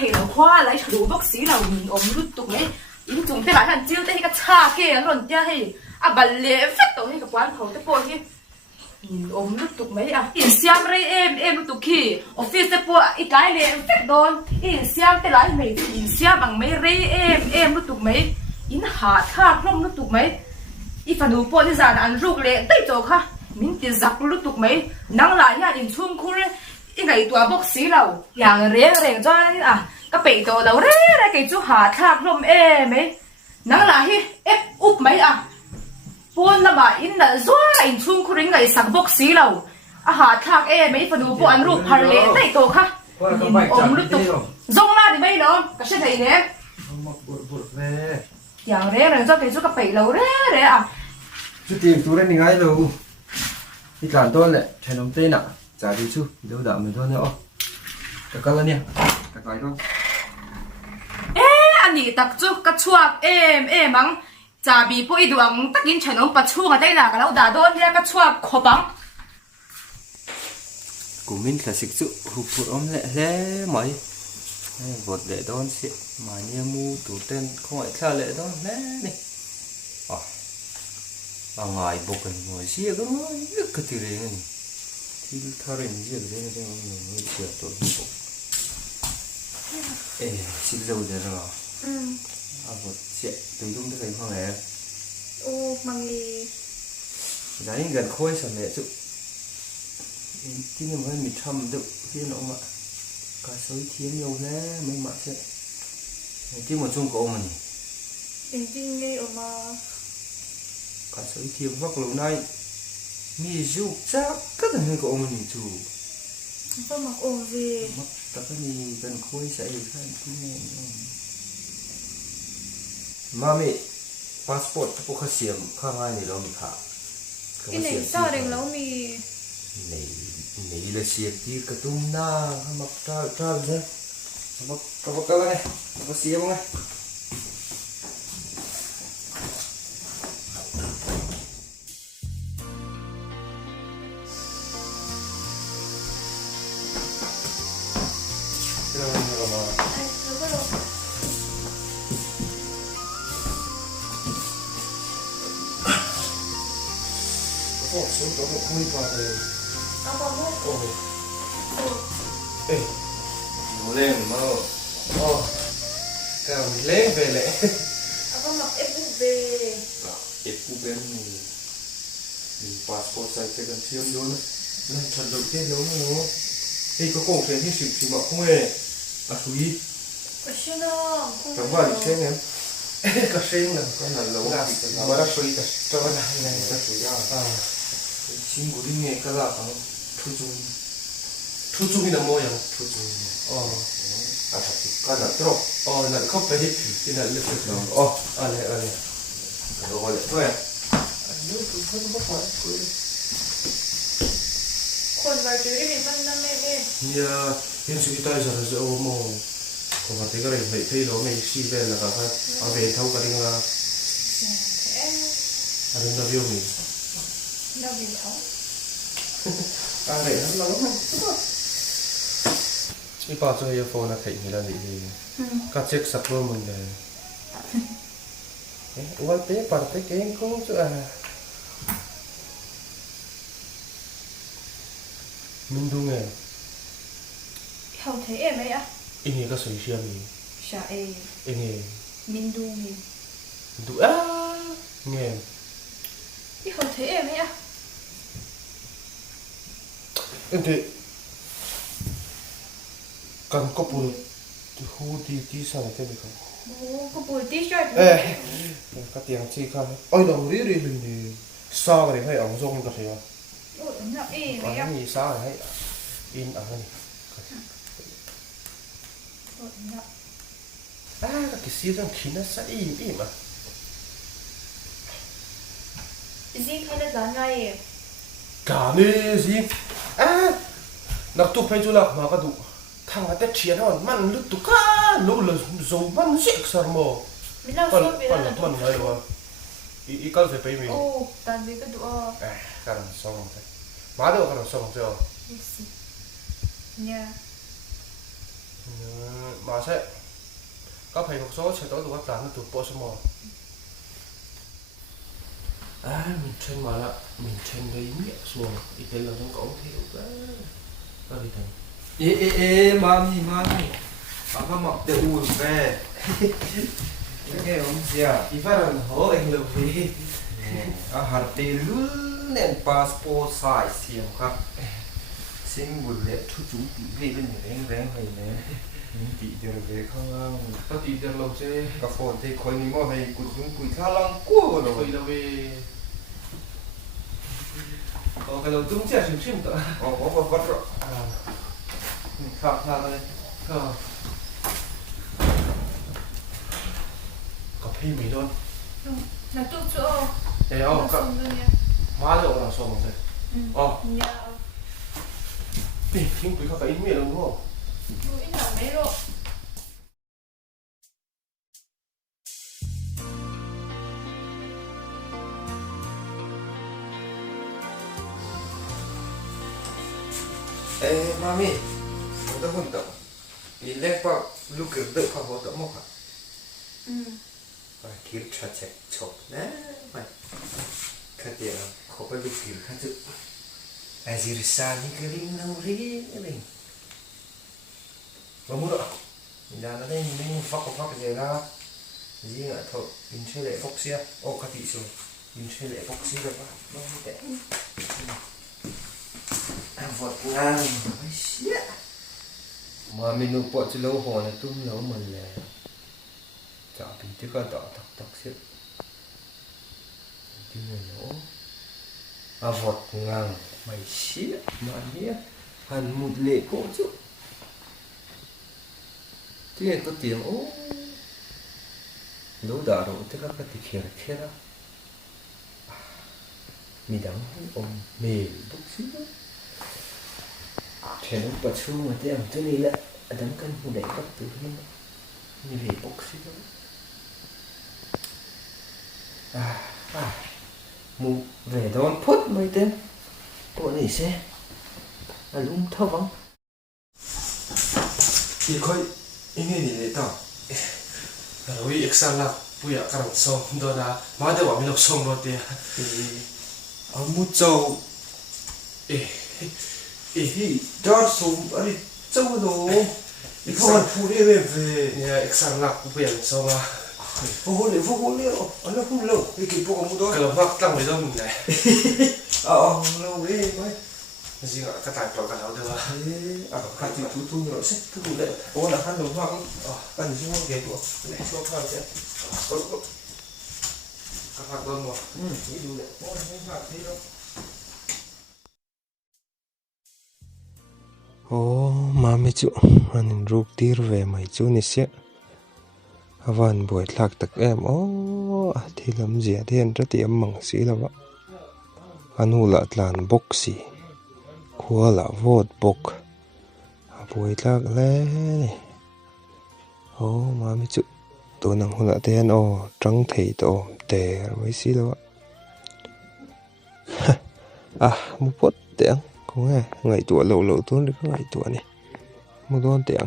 thầy là khoa lấy đủ bác sĩ là mình ốm lút tục đấy in chúng thế lại hàng chiêu thế cái cha kia luôn kia hay bà lệ phết tổ hay cái quán khẩu thế bôi kia nhìn ốm lút tục mấy in xiêm đây em lút tục khi office thế bôi ít cái lệ phết đòn in xiêm thế lại mấy in xiêm bằng mấy đây em lút tục mấy in hạt thang không lút tục mấy ít phần đủ bôi thì giả là ăn rục lệ tây chỗ ha mình tiền giặc lút tục mấy năng lại nha in chung khu đấy in cái tua bác sĩ lâuอย่างเร่งchoก็ไปตัวเราเร่cái chú hạt thang không em ấy năng lại ép úp mấy buồn là bà in là do in chung khu rình cái sắc bác sĩ lâu hạt thang em mấy phần đủ bôi ăn rục phật lệ tây chỗ ha ôm lút tục giống na thì mấy đó cái xe thầy nèอย่างเร่งcho cái chú cáiไปlâu chú tìm chú đây thì ngay đâu đi cản tôi lại chạy nóng tên trả đi chú đâu đỡ mình thôi nữa cái con nè cái con anh đi tắc chú cái chuột em bằng trả bị bôi đường tắc in chạy nóng bắt chuột ở đây là cái lâu đã đón ra cái chuột khó bằng của mình là xịt chú hụt hụt ôm lẹ mấy vượt để đón xịt mà như mu tủ tên không phải xa lệ đó lẹ này ngoài bộ cái ngoài xia cái thứ này thì thà rằng gì đấy nó người chia tổ bộ xin dâu đấy rồi một chuyện từ lúc đấy không hề mang đi đấy gần khôi sản lệ chứ tí nữa mới mình thầm được tí nữa mà cả sới thiên nhiều nè mấy mặt sẽ tí một chung cổ mình tin đi mà cả sới thiên hoặc lâu nay mi dục chắc các thằng cổ mình chủ không mặc ôm gì mặc tất cái gì gần khôi sẽ được hay tí này mami passport cái bộ xiêmข้างในนี่เรามีค่ะ cái này sao đừng lâu mi này này là xiêm tí cái tung na mặc tra thế mặc cái này mặc xiêm này xuống chỗ một khui vào thì một lên mà cả mình lên về lẽ có mặc ép bút về ép bút bên mình passport sai cái cần thiếu vô nữa nên thật đầu tiên thiếu nữa đây có cổ thế thì chỉ bảo không hề chú ý có xin đâu chẳng vào đi xem em có xem là con là lâu mà đã suy cả cho nó này rất chủ 친구 중에 가다가 투중이는 뭐야 투중 가다 들어 난 커피 이날 이렇게 안해 너 원래 왜คนมาดูได้เป็นนั่นแม่ 야 현숙이 따라서 뭐 còn thấy cái này phải thấy nó này xì lên là cả về thâu cái này là anh ta yêu mình đâu bị thấu để nó lắm cái bao cho earphone là thấy người ta gì các chiếc sạc luôn mình này uống té vào té cái cũng chứ mình đúng nghe không thấy em ấy ini cái sợi xiêm gì sao em ini mình đúng đúng nghe không thấy em ấy em thấy cần có bùi đi sang cái này không có bùi t-shirt cái tiếng chi không ôi đồng lý đi mình thì sao cái này hay ống rong cái gì à cái gì sao này hay in ở này cái xí trong khí nó sẽ im mà gì hay là giá ngay cả này gì nạp tụ phải chú lạc mà cái tụ thằng cái tết chiến hòn man lướt tụ cá lú là dầu man dễ sao mà mình làm sao mình làm man hay rồi ý cái gì phải mình tàn gì cái tụ cái là xong rồi, má đâu cái là xong chưa nha mà sẽ có phải một số sẽ tối tụ bắt tán tụ bộ số một mình trên mà là mình trên đấy miệng xuống thì tên là không có thiếu đó đi thành ê mami apa mak te u ve cái ông gì à thì phải là hổ anh lục vì à hạt te lul nen passport size xiêmครับ xin buồn lệ thu chú tỷ về bên này ráng này nè tỷ tiền về không có tỷ tiền lộc chứ cà phê thì khối ní mò này cụt chúng cụi khá lăng cua rồi rồi là về cái đầu tung chè xìm xìm tợ có vật rồi khác tha đây có phi mì luôn là tốt chỗ để ông cả má được là số một rồi nhà đi nhưng quý các cái miệng đúng không ít là mấy độ ê mami không có hôn tợ đi lên vào lúc kiểu tự vào hôn tợ một hả và kiểu chặt chẽ chột nè mày cái tiền không phải lúc kiểu khác chứ ai gì xa những cái ring nâu rí cái này mà mua được mình ra nó đây mình phát cái gì ra gì nữa thôi mình chơi lệ phốc xia ô cái tỷ rồi mình chơi lệ phốc xia được không không tệ vật ngang xia mà mình nộp bọt cho lâu hồ này tung lâu mình là chả bị tiếc cái tọt tọt xia cái này nó vật ngang mày xía mà nhé hẳn một lệ cổ chứ thế này có tiếng ô lâu đã rồi tất cả các cái kia đó mình đắng ông mềm bốc xí đó trẻ nó bật xuống mà thế cho nên là đắng cân một để các thứ như vậy bốc xí đó mù về đón phút mấy tên cô này xe lung thơ vắng thì coi ini ni để tao rồi exam là bây giờ các bạn xong đó là mà để vào mình học xong rồi thì ông muốn châu đó xuống ở đi châu đồ đi không phụ đi về exam là bây giờ xong mà vô hôn liệu ở nó không lâu cái kịp bộ mua đó cái là tăng với đâu mình này lâu ghê mấy gì gọi các tài trò cả đâu được khai thì thu rồi sách thu đấy ô là khăn đầu hoa cần gì không ghế của này cho khoan chứ các bạn đơn một nghĩ đủ đấy ô là không phạt thế đâu ô mà mấy chú anh rút tיר về mấy chú này xí van buổi lạc tắc em ô thì làm gì thiên rất tiệm mỏng xí là vậy anh hù lợt làn bốc xí khua là vót bốc buổi lạc lẽ ô mà mấy chú tôi năng hù lợt thiên ô trắng thị tổ tè mấy xí là vậy một phút tiếng có nghe ngày tuổi lâu lâu tôi được ngày tuổi này một đôi tiếng